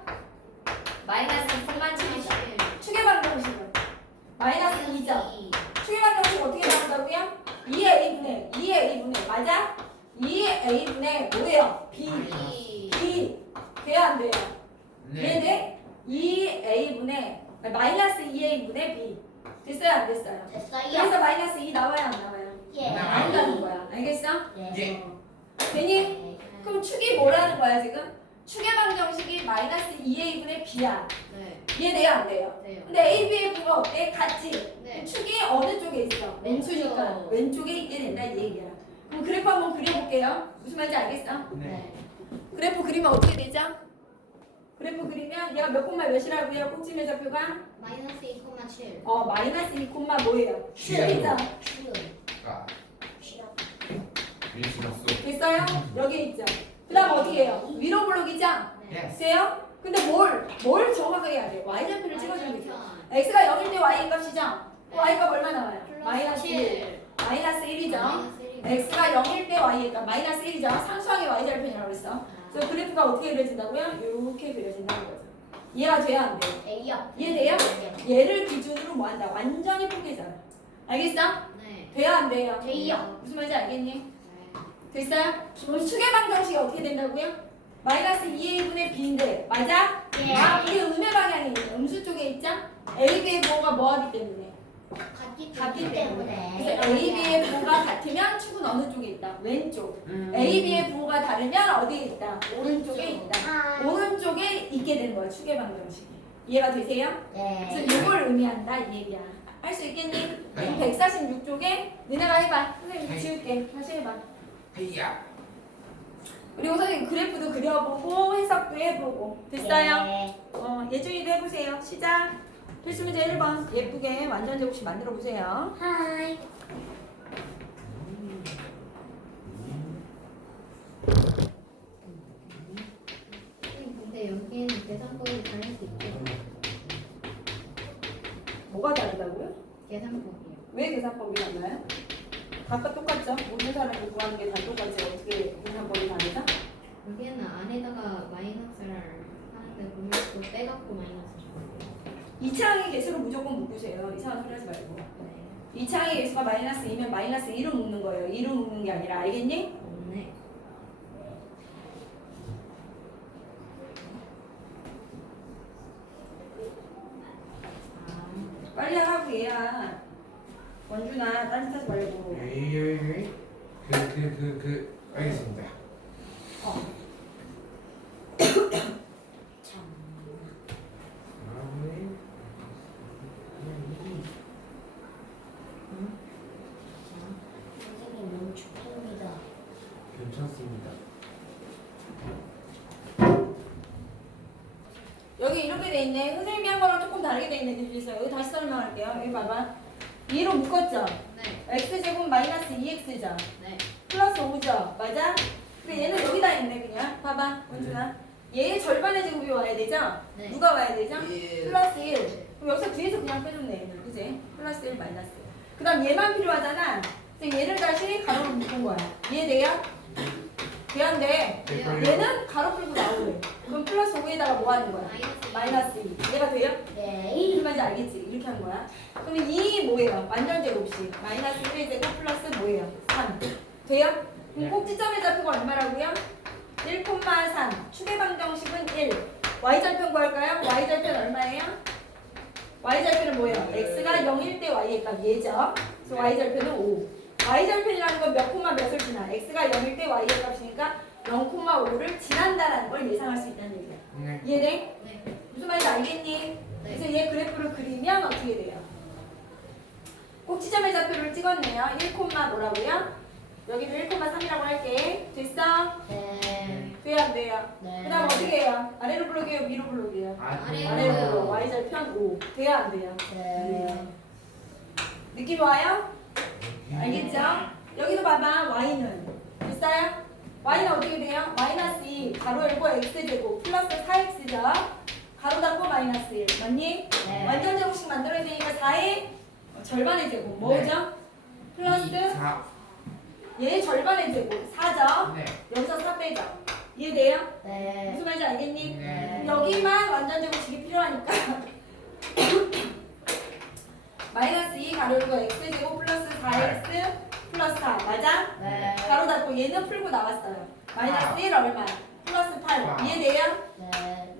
마이너스 2만 7이죠. 축의 방정식은 마이너스 2죠. 축의 방정식 어떻게 나온다고요? 2a분의 맞아? 2a분의 뭐예요? b b 돼야 안 돼요? 네. 얘네 2a분의 마이너스 2a분의 b 됐어요 안 됐어요? 그래서 마이너스 2 나와요 안 나와요? 안 가는 거야. 알겠어? 예. 되니? 그럼 축이 뭐라는 거야 지금? 축의 방정식이 마이너스 2a분의 b야. 네. 이해돼요 안 돼요? 돼요. 근데 a, b의 부가 어때? 같지? 네. 그럼 축이 어느 쪽에 있어? 왼쪽이니까 왼쪽. 왼쪽에 있게 된다 이 얘기야. 그럼 그래프 한번 그려볼게요. 무슨 말인지 알겠어? 네. 그래프 그리면 어떻게 되죠? 그래프 그리면 얘가 몇 콤마 몇이라고요? 꼭지의 좌표가? 마이너스 2,7. 마이너스 2 콤마 뭐예요? 칠이요. 7이죠. 아. 밀실었어. 됐어요? 여기 있죠. 그 다음 어떻게 해요? 위로 블록이죠? 네. 됐어요? 근데 뭘 정확하게 해야 돼요? y좌표를 찍어주는 거죠. x가 0일 때 y의 값이죠? y 값 얼마 나와요? 마이너스 1. 마이너스 1이죠. x가 0일 때 y의 값 마이너스 1이죠. 상수항의 y좌표이라고 했어. 그래서 그래프가 어떻게 그려진다고요? 이렇게 그려진다는 거죠. 이해가 돼야 안 돼요? 이해돼요? 얘를 기준으로 뭐 한다? 완전히 포기잖아. 알겠어? 네. 돼야 안 돼요? 돼요. 무슨 말인지 알겠니? 됐어요? 그럼 축의 방정식이 어떻게 된다고요? 마이너스 2a분의 b인데 맞아? 이게 음의 방향이 있네. 음수 쪽에 있죠? a, b의 부호가 뭐하기 때문에? 같기 때문에. 그래서 a, b의 부호가 같으면 축은 어느 쪽에 있다? 왼쪽. a, b의 부호가 다르면 어디에 있다? 오른쪽에 있다. 오른쪽에 있게 되는 거야. 축의 방정식이. 이해가 되세요? 그래서 이걸 의미한다 이 얘기야. 할 수 있겠니? 네. 146쪽에 너네가 해봐. 선생님 네. 지울게. 다시 해봐. 헤이야. 그리고 선생님 그래프도 그려보고 해석도 해보고. 됐어요? 예준이도 해보세요. 시작. 필수 문제 1번. 예쁘게 완전 제곱식 만들어 보세요. 하이. 근데 여기에는 계산법이 다를 수 있겠네. 계산법이요. 왜 계산법이 달라요? 각각 똑같죠? 모든 사람이 구하는 게 다 똑같지. 어떻게 계산법이 다르죠? 여기는 안에다가 마이너스를 하는데 보면 또 빼갖고 마이너스 줘요. 2차항의 개수를 무조건 묶으세요. 이상한 소리 하지 말고. 네. 2차항의 개수가 마이너스 2면 마이너스 1을 묶는 거예요. 2를 묶는 게 아니라. 알겠니? 네. 아, 빨리 하라고 얘야. 원준아 딴짓하지 말고. 에이. 알겠습니다. 어. 참. 선생님 너무 축하합니다. 괜찮습니다. 여기 이렇게 돼 있네. 선생님이 한 거랑 조금 다르게 돼 있는 게 있어요. 여기 다시 설명할게요. 여기 봐봐. 2로 묶었죠? 네. x제곱 마이너스 2x죠? 네. 플러스 5죠? 맞아? 근데 얘는 여기다 있네 그냥. 봐봐 원준아. 얘의 절반의 제곱이 와야 되죠? 네. 누가 와야 되죠? 1. 플러스 1. 그럼 여기서 뒤에서 그냥 빼줬네 얘는. 그지? 플러스 1 마이너스 1. 그 다음 얘만 필요하잖아. 그래서 얘를 다시 가로로 묶은 거야. 이해돼요? 돼안돼? 얘는 가로 풀고 나오래. 그럼 플러스 5에다가 뭐 하는 거야? 마이너스 2. 이해가 돼요? 네. 무슨 말인지 알겠지? 이렇게 한 거야. 그러면 2 뭐예요? 완전 제곱식. 마이너스 1의 제곱 플러스 뭐예요? 3. 돼요? 그럼 네. 꼭지점의 좌표가 얼마라고요? 1,3. 축의 방정식은 1. y절편 구할까요? y절편 얼마예요? y절편은 뭐예요? x가 0일 때 y의 값 얘죠? 그래서 y절편은 5. y절편이라는 건 몇 콤마 몇을 지나? x가 0일 때 y의 값이니까 0,5를 지난다라는 걸 예상할 수 있다는 얘기야. 네. 이해돼? 네. 무슨 말인지 알겠니? 그래서 얘 그래프를 그리면 어떻게 돼요? 꼭지점의 좌표를 찍었네요. 1, 뭐라고요? 여기를 1,3이라고 할게. 됐어? 네. 돼요 안 돼요? 네. 그 다음 어떻게 해요? 아래로 블록이에요? 위로 블록이에요? 아래로. 아래로 블록. y절편 5. 돼요 안 돼요? 네. 느낌 와요? 알겠죠? 여기도 봐봐. y는 됐어요? y는 어떻게 돼요? 마이너스 2 가로 열고 x제곱 플러스 4x죠? 가로 닫고 마이너스 1 맞니? 네. 완전 제곱식 만들어야 되니까 4의 절반의 제곱 뭐죠? 플러스 4. 얘의 절반의 제곱 4죠? 네. 여기서 4 빼죠? 이해돼요? 네. 무슨 말인지 알겠니? 네. 여기만 완전 제곱식이 필요하니까 마이너스 2 가로 열고 x제곱 플러스 4x 플러스 4 맞아? 네. 가로 닫고 얘는 풀고 나왔어요. 마이너스 1 얼마? 플러스 8 이해돼요? 네.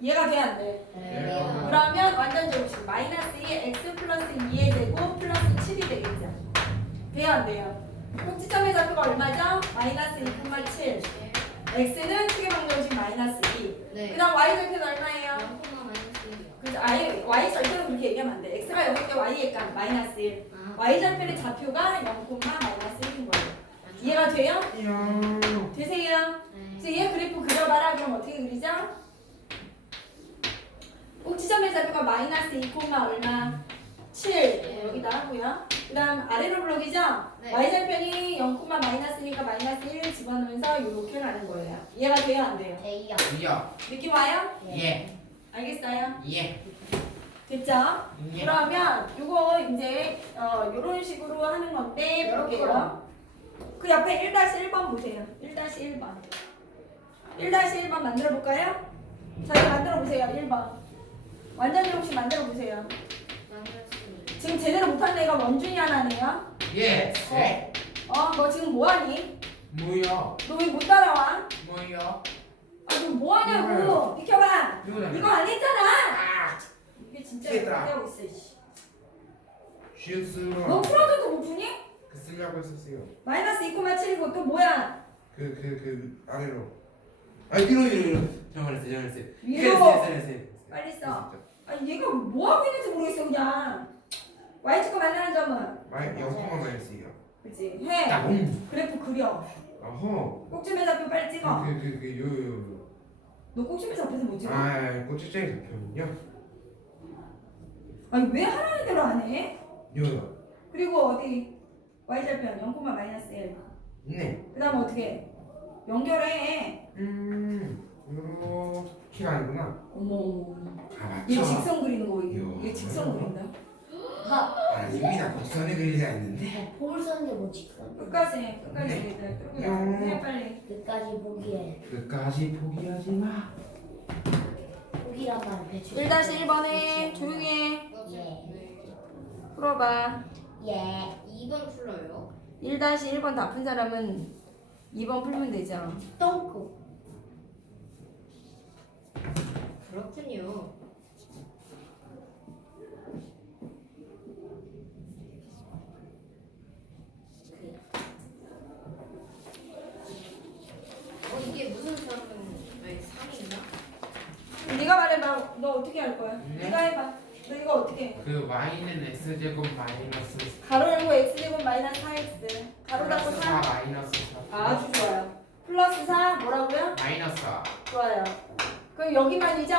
이해가 돼 안 돼? 네. 그러면 완전 제곱식 마이너스 2 x 플러스 2의 제곱 플러스 7이 되겠죠? 돼요 안 돼요? 꼭지점의 좌표가 얼마죠? 마이너스 2,7 x는 축의 방정식 마이너스 2 네. 그 다음 y절편 얼마예요? 0,-1이요. 그래서 y절편은 그렇게 얘기하면 안 돼. x가 0일 때 y의 값 마이너스 1 아. y절편의 좌표가 0, 마이너스 1인 거예요. 이해가 돼요? 되세요? 네. 그래서 얘 그래프 그려봐라. 그럼 어떻게 그리죠? 꼭지점의 좌표가 마이너스 2, 얼마? 7 여기다 하고요. 그 다음 아래로 블록이죠? 네. y절편이 0, 마이너스니까 마이너스 1을 집어넣으면서 이렇게 가는 거예요. 이해가 돼요? 안 돼요? 대이요. 이요. 느낌 와요? 예. 알겠어요? 예. 됐죠? 예. 그러면 요거 이제 요런 식으로 하는 건데 볼게요. 그 옆에 1-1번 보세요. 1-1번. 1-1번 만들어 볼까요? 자, 이거 만들어 보세요. 1번. 완전 제곱식 만들어 보세요. 만들었습니다. 지금 제대로 못한 애가 원준이 하나네요. 예. 네. 너 지금 뭐 하니? 뭐요? 너 왜 못 따라와? 뭐요? 아, 너 뭐 하냐고. 비켜봐. 누구나. 이거 안 했잖아. 아. 이게 진짜 됐다. 못하고 있어. 씨. 슈스로. 너 풀어줘도 못 푸니? 그 쓰려고 했었어요. 마이너스 2,7이고 또 뭐야? 그 아래로. 아니 위로. 정말했어요. 위로. 빨리 써. 아니 얘가 뭐 하고 있는지 모르겠어 그냥. y축과 만나는 점은 마이 0,만 마이너스요. 그치 해. 그래프 그려. 어허. 꼭지점의 좌표 빨리 찍어. 요요. 너 꼭지점의 좌표에서 못 찍어? 아, 고추장이 잡혔군요. 아니 왜 하라는 대로 안 해? 요요. 그리고 어디 y절편 0, 마이너스 1. 네. 그 다음 어떻게 연결해. 이거 키가 아니구나. 어머 아, 얘 맞죠. 직선 그리는 거 이야. 얘 직선 그린다. 아닙니다. 곡선을 그리지 않는데. 폼을 썼는데 못 찍었네. 끝까지 끌고 나와. 해 빨리. 끝까지 보기에 끝까지 포기하지 마. 보기란 말 배출. 1-1번에 조용히 해. 예. 풀어봐. 예. 2번 풀어요. 1-1번 다 푼 사람은 2번 풀면 되죠. 똥꼬. 그렇군요. 이게 무슨 수학은 아니 3인가? 네가 말해봐. 너 어떻게 할 거야? 네? 네가 해봐. 너 이거 어떻게 해? 그 y는 x제곱 마이너스 가로 열고 x제곱 마이너스 4x. 가로 닫고 4. 마이너스 4. 아주 좋아요. 플러스 4 뭐라고요? 마이너스 4. 좋아요. 그럼 여기만이죠?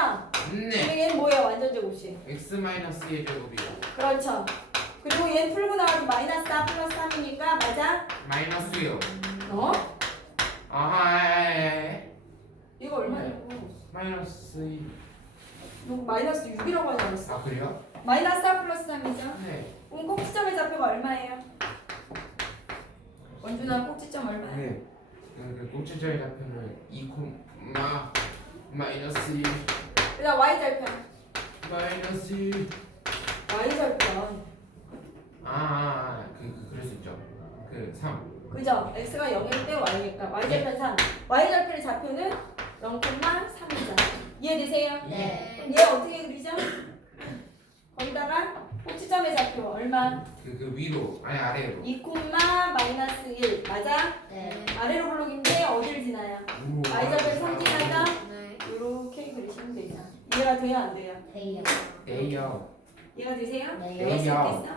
네. 그럼 얘는 뭐예요? 완전 제곱식. x 마이너스 1 제곱이요. 그렇죠. 그리고 얘는 풀고 나와도 마이너스 4 플러스 3이니까 맞아? 마이너스요. 어? 아하. 이거 얼마냐고. 마이너스 2. 너 마이너스 6이라고 하지 않았어? 아 그래요? 마이너스 4 플러스 3이죠? 네. 그럼 꼭지점의 좌표가 얼마예요? 원준아 꼭지점 얼마예요? 네. 그 꼭지점의 좌표는 2, 마이너스 1. 그다음 y절편. 마이너스 1. y절편. 그럴 수 있죠. 그 3. 그죠? x가 0일 때 y니까 y절편 3. y절편의 좌표는 0,3이잖아. 이해되세요? 네. 그럼 얘 어떻게 그리죠? 거기다가 꼭지점의 좌표 얼마? 그 위로 아래로. 2, 마이너스 1 맞아? 네. 아래로 블록인데 어디를 지나요? y절편 3 지나죠? 네. 이렇게 그리시면 되죠. 이해가 돼요 안 돼요? 대요. 네요. 이해가 되세요? 네. 이해할 수 네요. 있겠어?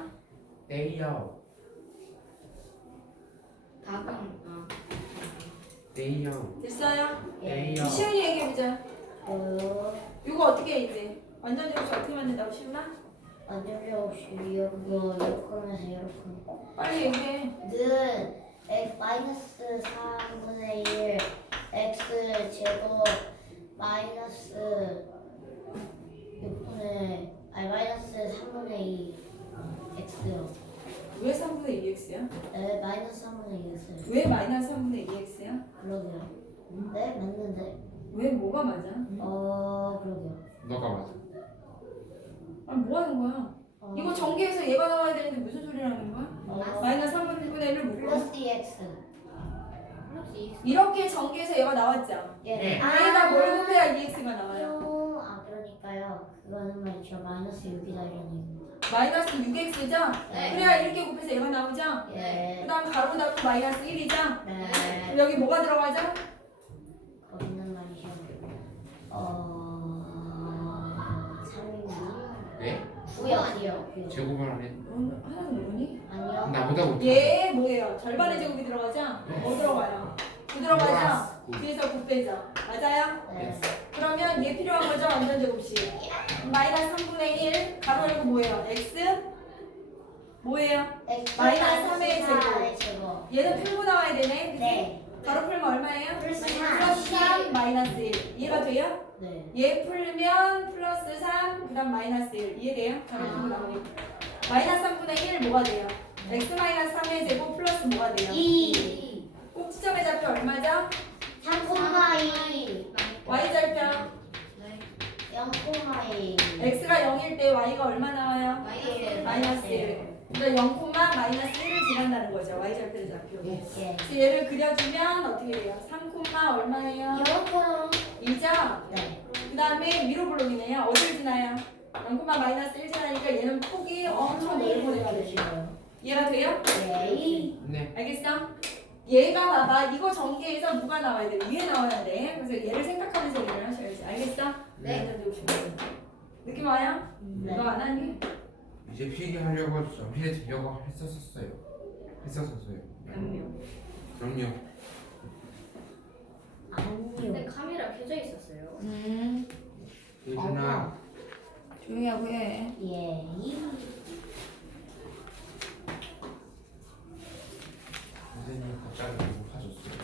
네요. 답은 네요. 됐어요? 예. 네요. 시훈이 얘기해보자. 그 이거 어떻게 해 이제? 완전 제곱식 어떻게 만든다고 시훈아? 완전 없이 이거 이렇게 이렇게. 빨리 얘기해. 는 마이너스 3분의 1 x 제곱 마이너스 6분의 마이너스 3분의 2 x요. 왜 3분의 2x야? 네, 마이너스 3분의 2 x. 왜 마이너스 3분의 2x야? 그러게요. 네, 맞는데. 왜 뭐가 맞아? 그러게요. 너가 맞아. 아니 뭐 하는 거야? 이거 전개해서 얘가 나와야 되는데 무슨 소리라는 거야? 마이너스 3분의 1을 묶어. 플러스 dx. 플러스 2. 이렇게 전개해서 얘가 나왔죠? 예. 네. 얘가 뭘 곱해야 2x가 나와요? 그러니까요. 그거는 말이죠. 마이너스 6이다 이런 얘기입니다. 마이너스 6x죠? 네. 그래야 이렇게 곱해서 얘가 나오죠? 예. 그 다음 가로 닫고 마이너스 1이죠? 네. 그럼 여기 뭐가 들어가죠? 거기는 말이죠. 3입니다. 네? 9요 아니요. 제곱을 안 해. 넌 하나도 모르니? 아니요. 나보다 못해. 얘 뭐예요? 절반의 제곱이 들어가죠? 뭐 들어가요? 9 들어가죠? 구. 뒤에서 9 빼죠? 맞아요? 네. 그러면 얘 필요한 거죠? 완전 제곱식. 마이너스 3분의 1 가로 열고 뭐예요? x 뭐예요? X 마이너스 3의 마이너스 4의 제곱. 얘는 풀고 나와야 되네. 그치? 네. 가로 풀면 얼마예요? 플러스 플러스 3 마이너스 1 이해가 돼요? 네. 얘 풀면 플러스 3 그다음 마이너스 1 이해돼요? 가로 풀고 나오니까 마이너스 3분의 1 뭐가 돼요? x 마이너스 3의 제곱 플러스 뭐가 돼요? 2. 꼭지점의 좌표 얼마죠? 3,2. y절편 네. 0,2. x가 0일 때 y가 얼마 나와요? 마이너스 1 그러니까 0, 마이너스 1을 지난다는 거죠 y절편의 좌표 예. 그래서 얘를 그려주면 어떻게 돼요? 3, 얼마예요? 0,2. 2죠? 네. 그 다음에 위로 블록이네요 어딜 지나요? 0, 마이너스 1 지나니까 얘는 폭이 엄청 넓고 내가 되죠 이해가 돼요? 네. 네. 알겠어? 얘가 봐봐 이거 전개해서 누가 나와야 돼? 위에 나와야 돼 그래서 얘를 생각하면서 얘기를 하셔야지 알겠어? 네. 느낌 와요? 네. 너 안 하니? 이제 필기하려고 정신에 들려고 했었어요. 그럼요 그럼요. 근데 아니요. 카메라 켜져 있었어요. 예준아. 조용히 하고 해 예. 선생님 갑자기 배고파졌어요.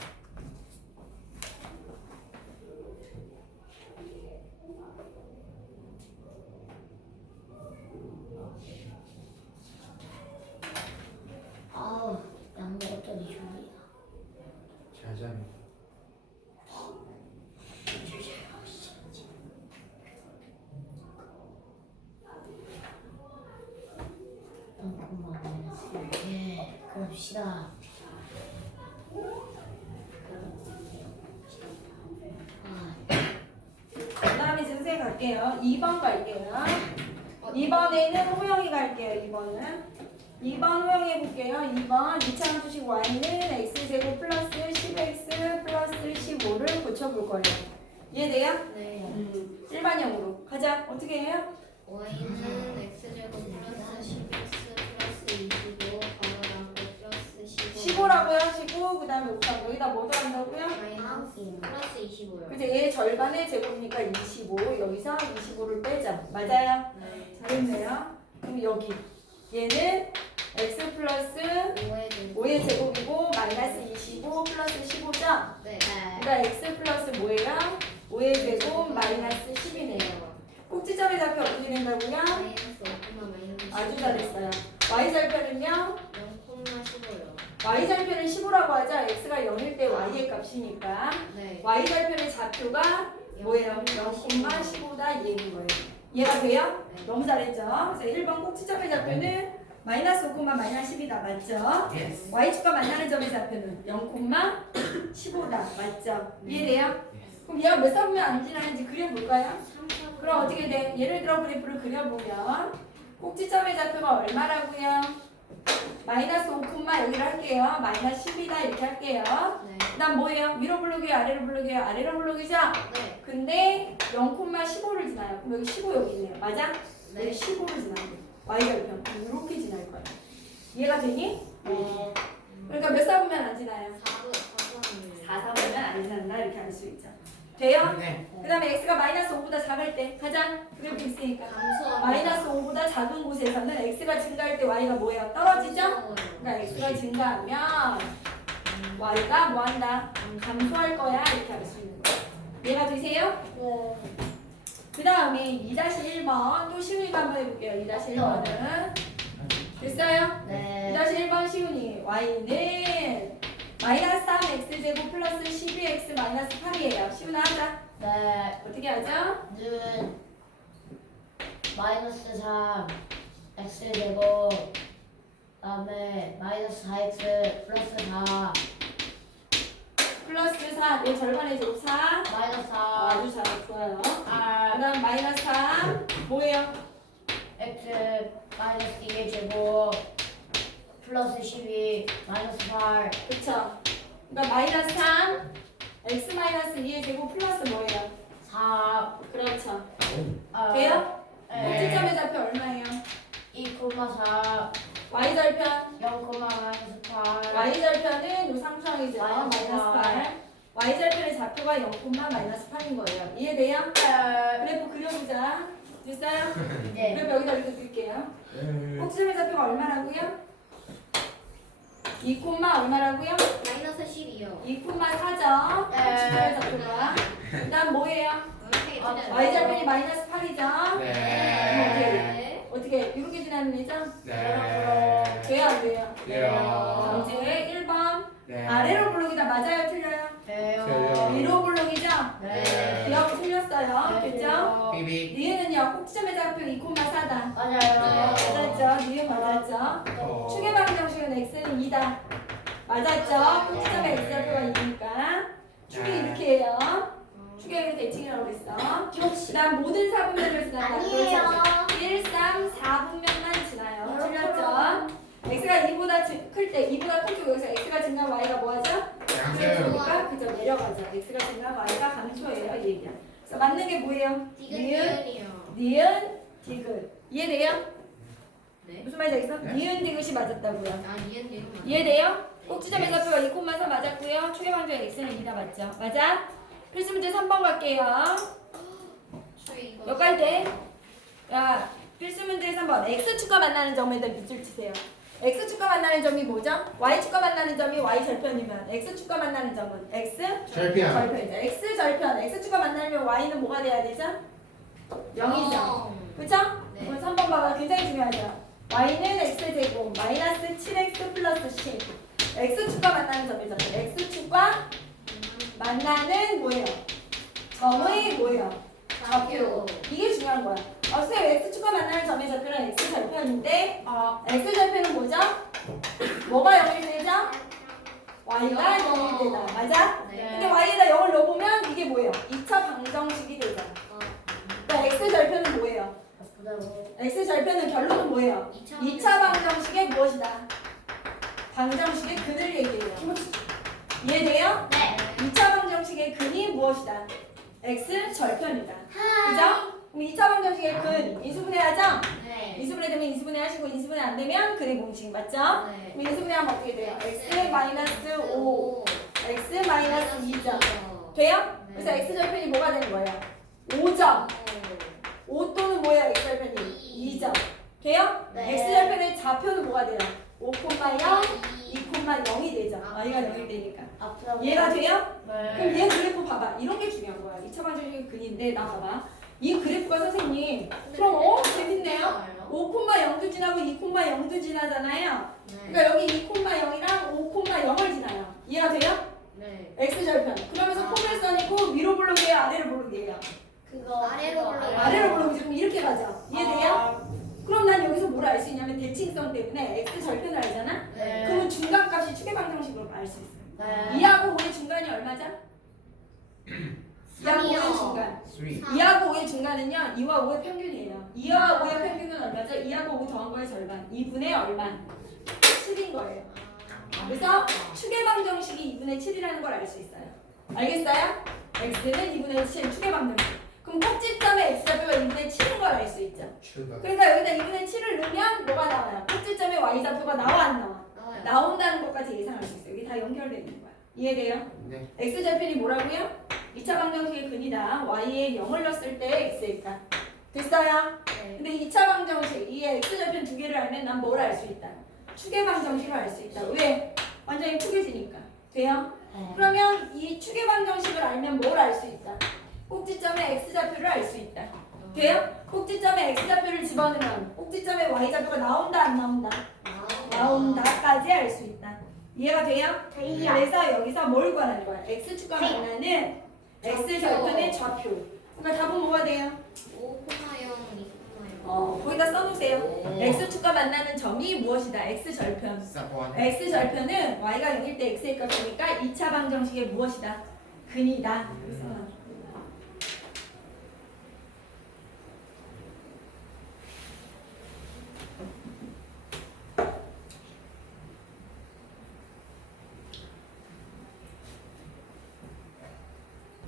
되잖아. 예, 그럽시다. 그 다음에 이제 선생님 갈게요. 2번 갈게요. 2번에는 호영이 갈게요. 2번 호영이 해볼게요. 2번 2차 수식 y는 x제곱 플러스 10x 플러스 15를 고쳐볼 거예요. 이해돼요? 네. 일반형으로 가자. 어떻게 해요? y는 x제곱 플러스 10x 플러스 25 가로랑 플러스 15 15라고 하시고 그 다음에 여기다 뭐 더한다고요? 마이너스 플러스 25요. 그죠? 얘 절반의 제곱이니까 25. 여기서 25를 빼자. 맞아요? 네. 잘했네요. 그럼 여기 얘는 x 플러스 5의 5의 제곱이고 마이너스 25 플러스 15죠? 네. 그러니까 x 플러스 뭐예요? 5의 제곱 마이너스 10이네요. 꼭지점의 좌표 어떻게 된다고요? 마이너스 5, 마이너스 아주 잘했어요. y절편은요? 0,15요. y절편은 15라고 하죠? x가 0일 때 y의 값이니까 네. y절편의 좌표가 뭐예요? 0,15다 얘는 거예요. 이해가 돼요? 네. 너무 잘했죠? 그래서 1번 꼭지점의 좌표는 마이너스 5, 마이너스 10이다. 맞죠? 예스. y축과 만나는 점의 좌표는 0,15다. 맞죠? 이해돼요? 예스. 그럼 얘가 몇 사분면 안 지나는지 그려볼까요? 3, 4, 그럼 어떻게 돼? 예를 들어 그래프를 그려보면 꼭지점의 좌표가 얼마라고요? 마이너스 5, 여기를 할게요. 마이너스 10이다 이렇게 할게요. 네. 그 다음 뭐예요? 위로 블록이에요? 아래로 블록이에요? 아래로 블록이죠? 네. 근데 0,15를 지나요. 그럼 여기 15 여기 있네요. 맞아? 여기 네. 15를 지나요. y절편 이렇게 지날 거예요. 이해가 되니? 네. 그러니까 몇 사분면 안 지나요? 4분. 4사분면 안 지난다 이렇게 알 수 있죠. 돼요? 네. 그 다음에 x가 마이너스 5보다 작을 때 가장 그래프 있으니까 감소하고. 마이너스 5보다 작은 곳에서는 x가 증가할 때 y가 뭐예요? 떨어지죠? 그러니까 x가 증가하면 y가 뭐한다? 감소할 거야 이렇게 알 수 있는 거예요. 이해가 되세요? 네. 그 다음에 2-1번 또 시훈이가 한번 해볼게요. 2-1번은 됐어요? 네. 2-1번 시훈이 y는 마이너스 3x제곱 플러스 12x 마이너스 8이에요. 시훈아 하자. 네. 어떻게 하죠? 는 마이너스 3 x 제곱 그다음에 마이너스 4x 플러스 4 플러스 4, 내 절반의 제곱 4. 마이너스 4 아주 잘 좋아요. 그 8 다음 마이너스 3 뭐예요? x 마이너스 2의 제곱 플러스 12 마이너스 8 그쵸? 그러니까 마이너스 3 x 마이너스 2의 제곱 플러스 뭐예요? 4 그렇죠. 아, 돼요? 네. 꼭지점의 좌표 얼마예요? 2,4 y절편. 0, 마이너스 8 y절편은 요 상수항이죠. 마이너스 마이너스 8. y절편의 좌표가 0, 마이너스 8인 거예요. 이해돼요? 그래프 그려보자. 됐어요? 네. 그래프 여기다 이렇게 그릴게요. 꼭지점의 좌표가 얼마라고요? 2, 얼마라고요? 마이너스 12요. 2,4죠? 꼭지점의 좌표가. 그 다음 뭐예요? y절편이 마이너스 8이죠? 네. 어떻게 이렇게 지나는 거죠? 네. 돼요 안 돼요? 돼요. 이제 1번 네. 아래로 블록이다. 맞아요 틀려요? 돼요. 위로 블록이죠? 네. 기하고 틀렸어요. 됐죠? 삐빅. 니은은요 꼭지점의 좌표 2,4다. 맞아요. 맞았죠? 니은 맞았죠? 축의 방정식은 x는 2다. 맞았죠? 꼭지점의 x 좌표가 2니까 축이 이렇게 해요. 축의 대칭이라고 그랬어. 그 다음 모든 사분면을 지난다. 아니에요. 1, 3, 4분면만 지나요. 틀렸죠? x가 2보다 클 때, 2보다 클 때 여기서 x가 증가하면 y가 뭐하죠? 양수. 그러니까 그죠 내려가죠. x가 증가하면 y가 감소해요. 이 얘기야. 그래서 맞는 게 뭐예요? 디귿이요. 니은, 디귿. 이해돼요? 네. 무슨 말인지 알겠어? 네. 니은, 디귿이 맞았다고요. 아, 니은 맞 이해돼요? 꼭지점의 좌표가 2,4 맞았고요. 축의 방정 x는 2다 맞죠? 맞아? 필수 문제 3번 갈게요. 몇 갈 때? 야, 필수 문제 3번. x축과 만나는 점에다 밑줄 치세요. x축과 만나는 점이 뭐죠? y축과 만나는 점이 y절편이면 x축과 만나는 점은 x 절편. 절편이죠. x절편. x축과 만나면 y는 뭐가 돼야 되죠? 0이죠. 그쵸? 네. 그럼 3번 봐봐. 굉장히 중요하죠. y는 x제곱 마이너스 7x 플러스 10. x축과 만나는 점이죠. x축과 만나는 뭐예요? 점의 뭐예요? 좌표. 이게 중요한 거야. 선생님 x축과 만나는 점의 좌표는 x절편인데 x절편은 뭐죠? 뭐가 0이 되죠? y가 0이 되다. 맞아? 네. 근데 y에다 0을 넣어보면 이게 뭐예요? 2차 방정식이 되잖아. 그러니까 x절편은 뭐예요? x절편은 결론은 뭐예요? 2차 방정식의 무엇이다? 방정식의 근을 얘기해요. 이해돼요? 네. 2차 방정식의 근이 무엇이다? x절편이다. 그죠? 그럼 2차 방정식의 근 인수분해하죠? 네. 인수분해 되면 인수분해 하시고 인수분해 안 되면 근의 공식 맞죠? 네. 그럼 인수분해하면 어떻게 돼요? x-5 x-2점 돼요? 네. 그래서 x절편이 뭐가 되는 거예요? 5점 5 또는 뭐야 x절편이? 2점 돼요? 네. x절편의 좌표는 뭐가 돼요? 5,0 2,0이 되죠. y가 0이 되니까 이해가 돼요? 그럼 얘 그래프 봐봐. 이런 게 중요한 거야. 2차 방정식의 근인데 나 봐봐. 이 그래프가 선생님 그럼 재밌네요. 5,0도 지나고 2,0도 지나잖아요. 그러니까 여기 2,0이랑 5,0을 지나요. 이해가 돼요? 네. x절편. 그러면서 포물선이고 위로 블록이에요, 아래로 블록이에요? 아래로 블록. 아래로 블록이죠. 그럼 이렇게 가죠. 이해돼요? 그럼 난 여기서 뭘 알 수 있냐면 대칭성 때문에 x절편을 알잖아? 네. 그러면 중간값이 추계 방정식으로 알 수 있어요. 2하고 5의 중간이 얼마죠? 2하고 5의 중간. 3. 2하고 5의 중간은요. 2와 5의 평균이에요. 2와 5의 평균은 얼마죠? 2하고 5 더한 거의 절반. 2분의 얼마? 7인 거예요. 그래서 추계 방정식이 2분의 7이라는 걸 알 수 있어요. 알겠어요? x는 2분의 7 추계 방정식. 그럼 꼭지점의 x좌표가 2분의 7인 걸 알 수 있죠. 그러니까 여기다 2분의 7을 넣으면 뭐가 나와요? 꼭지점의 y좌표가 나와 안 나와? 나와요. 나온다는 것까지 예상할 수 있어요. 여기 다 연결되어 있는 거야. 이해돼요? 네. x절편이 뭐라고요? 2차 방정식의 근이다. y에 0을 넣었을 때 x일까? 됐어요? 네. 근데 2차 방정식, 이 x절편 두 개를 알면 난 뭘 알 수 있다? 추계 방정식을 알 수 있다. 왜? 완전히 추계지니까. 돼요? 그러면 이 추계 방정식을 알면 뭘 알 수 있다? 꼭지점의 x좌표를 알 수 있다. 돼요? 꼭지점의 x좌표를 집어넣으면 꼭지점의 y좌표가 나온다 안 나온다? 나온다까지 알 수 있다. 이해가 돼요? 그래서 여기서 뭘 구하는 거야? x축과 만나는 x절편의 좌표. 그러니까 답은 뭐가 돼요? 5,0, 2,0. 거기다 써놓으세요. x축과 만나는 점이 무엇이다? x절편. x절편은 y가 0일 때 x의 값이니까 2차 방정식의 무엇이다? 근이다. 그래서